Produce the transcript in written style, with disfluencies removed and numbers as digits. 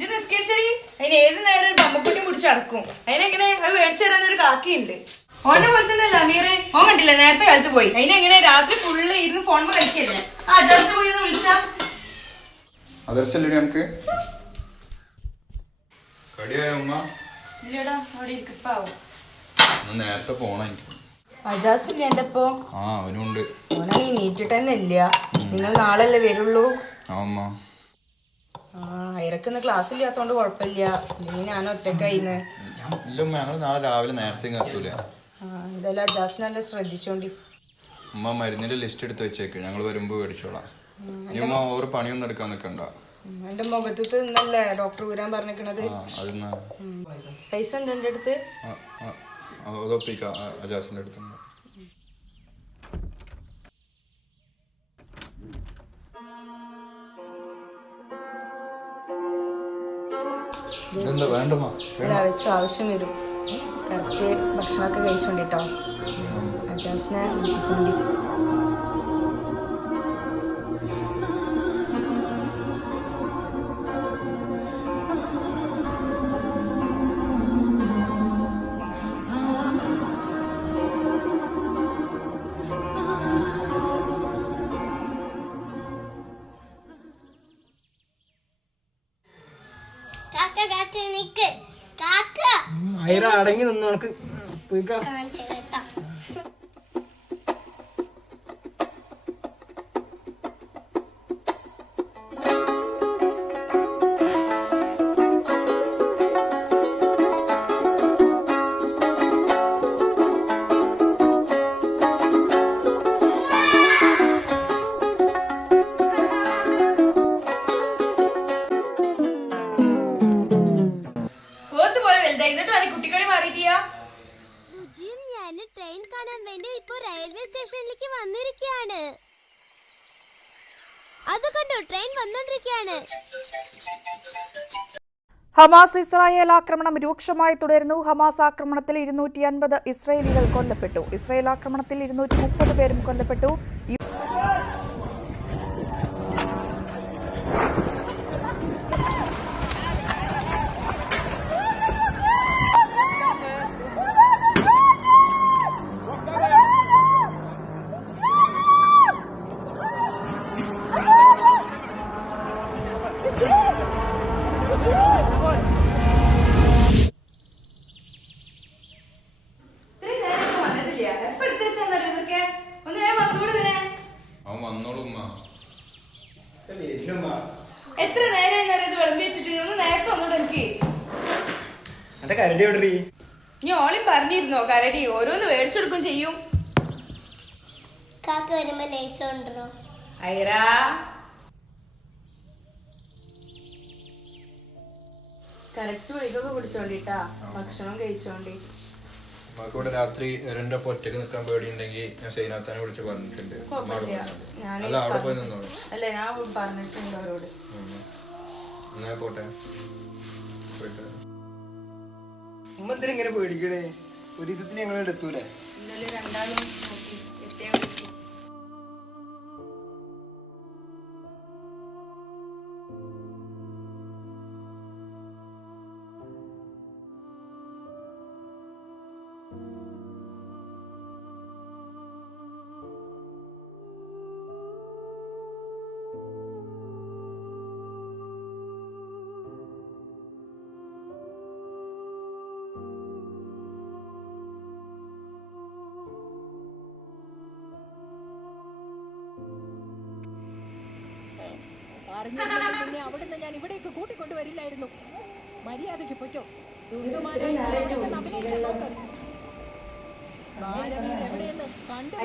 നിസ്കരിച്ചടി അതിന് ഏത് നേരം ഒരു പമ്പക്കുട്ടി പിടിച്ച് അടക്കും. അതിനെങ്ങനെ അത് മേടിച്ചു തരാനൊരു കാക്കിയുണ്ട്. ഓന്റെ പോലെ തന്നെ അല്ല അമീറ്. ഓൻ കണ്ടില്ല നേരത്തെ കാലത്ത് പോയി. അതിനെങ്ങനെ രാത്രി ഫുള്ള് ഇരുന്ന് ഫോണിൽ കളിക്കല്ലേ. ആ അജാസ് പോയി ഒന്ന് വിളിച്ചാ ഇല്ലടാ അവിടെ ഇരിക്കപ്പാവും. നേരത്തെ പോണം. അജാസ് ഇല്ല എന്റെ ഇപ്പൊ. ഓനാണീ നീറ്റിട്ട് തന്നെ ഇല്ല. നിങ്ങൾ നാളല്ലേ വരുള്ളൂ. അയരക്കൊന്ന് ക്ലാസ് ഇല്ലാത്തോണ്ട് കുഴപ്പമില്ല. ഇല്ലെങ്കിൽ ഞാൻ ഒറ്റക്കായിന്ന്. നാളെ രാവിലെ നേരത്തെ എന്തായാലും അജാസിനല്ല ശ്രദ്ധിച്ചോണ്ടി. ഉമ്മ മരുന്നിന്റെ ലിസ്റ്റ് എടുത്ത് വെച്ചേക്ക്, ഞങ്ങൾ വരുമ്പോ മേടിച്ചോളാം. ഓവർ പണിയൊന്നും എടുക്കാൻ നിൽക്കണ്ട. എന്റെ മുഖത്ത് ഇന്നല്ലേ ഡോക്ടർ വരാൻ പറഞ്ഞിരിക്കണത്. പൈസ ഉണ്ട് എന്റെ അടുത്ത്. അജാസിന്റെ അടുത്ത് വെച്ച ആവശ്യം വരും. കറക്റ്റ് ഭക്ഷണമൊക്കെ കഴിച്ചോണ്ടിട്ടോ അജാസിനെ നോക്കിക്കൊണ്ടി. അടങ്ങി നിന്ന് നമുക്ക് പോയിക്കാം. കുട്ടികളി മാറിയിട്ടിയാ. ഞാൻ ട്രെയിൻ കാണാൻ വേണ്ടി ഇപ്പൊ റെയിൽവേ സ്റ്റേഷനിലേക്ക് വന്നിരിക്കുകയാണ്. അത് കണ്ടോ, ട്രെയിൻ വന്നോണ്ടിരിക്കുകയാണ്. ഹമാസ് ഇസ്രായേൽ ആക്രമണം രൂക്ഷമായി തുടരുന്നു. ഹമാസ് ആക്രമണത്തിൽ 250 ഇസ്രായേലികൾ കൊല്ലപ്പെട്ടു. ഇസ്രായേൽ ആക്രമണത്തിൽ 230 പേരും കൊല്ലപ്പെട്ടു. എത്ര നേരം വിളമ്പി വെച്ചിട്ട് ഒന്ന് നേരത്തെ ഒന്നുകൂടെ എനിക്ക്. നീ ഓളി പറഞ്ഞിരുന്നോ കരടി ഓരോന്ന് മേടിച്ചെടുക്കും ചെയ്യും. കറക്റ്റ് വിളിക്കൊക്കെ കുടിച്ചോണ്ടിട്ടാ, ഭക്ഷണം കഴിച്ചോണ്ടി. ഇവിടെ രാത്രി രണ്ടൊപ്പം ഒറ്റക്ക് നിൽക്കാൻ പേടിയുണ്ടെങ്കിൽ ഞാൻ സൈനാത്താനെ വിളിച്ച് പറഞ്ഞിട്ടുണ്ട്. അവിടെ പോയി നിന്നോളൂ. അല്ലേ ഞാൻ പറഞ്ഞിട്ടുണ്ട് അവരോട്. എന്നാ പോട്ടെ. ഉമ്മ എന്തിനാ ഇങ്ങനെ പേടിക്കണേ? ഒരു ദിവസത്തിന് ഞങ്ങൾ എടുത്തൂലേ? ഇന്നലെ രണ്ടാളും നോക്കി എത്തിയാ വിളിച്ചു. അറിഞ്ഞിരുന്നെങ്കിൽ അവിടുന്ന് ഞാൻ ഇവിടേക്ക് കൂട്ടിക്കൊണ്ടുവരില്ലായിരുന്നു. മര്യാദയ്ക്ക് പൊയ്ക്കോ. എവിടെയെന്ന് കണ്ടു.